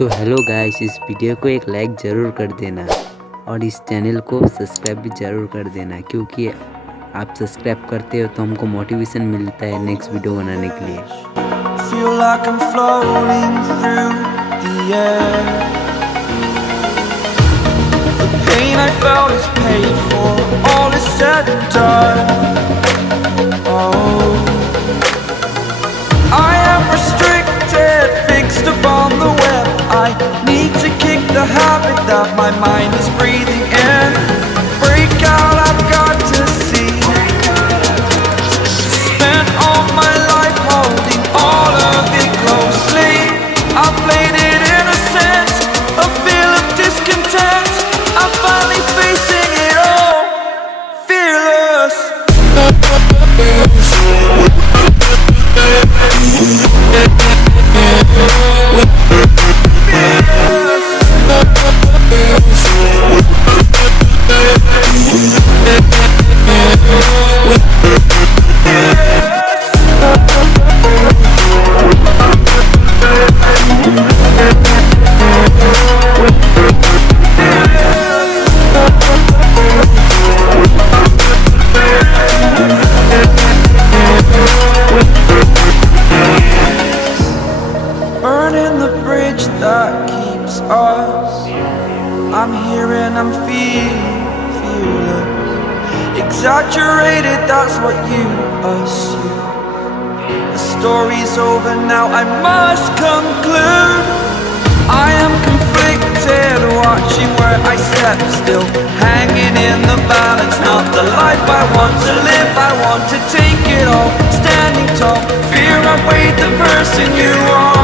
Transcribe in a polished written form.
तो hello guys, इस video को एक लाइक ज़रूर कर देना और इस चैनल को सब्सक्राइब भी ज़रूर कर देना, क्योंकि आप सब्सक्राइब करते हो तो हमको मोटिवेशन मिलता है नेक्स्ट वीडियो बनाने के लिए। Feel like I'm floating through the air. The pain I felt is paid for, all is said and done. Oh, I am restricted, fixed upon the web. I need to kick the habit that my mind is breathing in. Break out, I've got to see. Spent all my life holding all of it closely. I played it innocent, a feel of discontent. I'm finally facing it all, fearless. Burning the bridge that keeps us. I'm here and I'm feeling fearless. Exaggerated, that's what you assume. The story's over now, I must conclude. I am conflicted, watching where I step still, hanging in the balance. Not the life I want to live, I want to take it all. Standing tall, fear I weighed the person you are.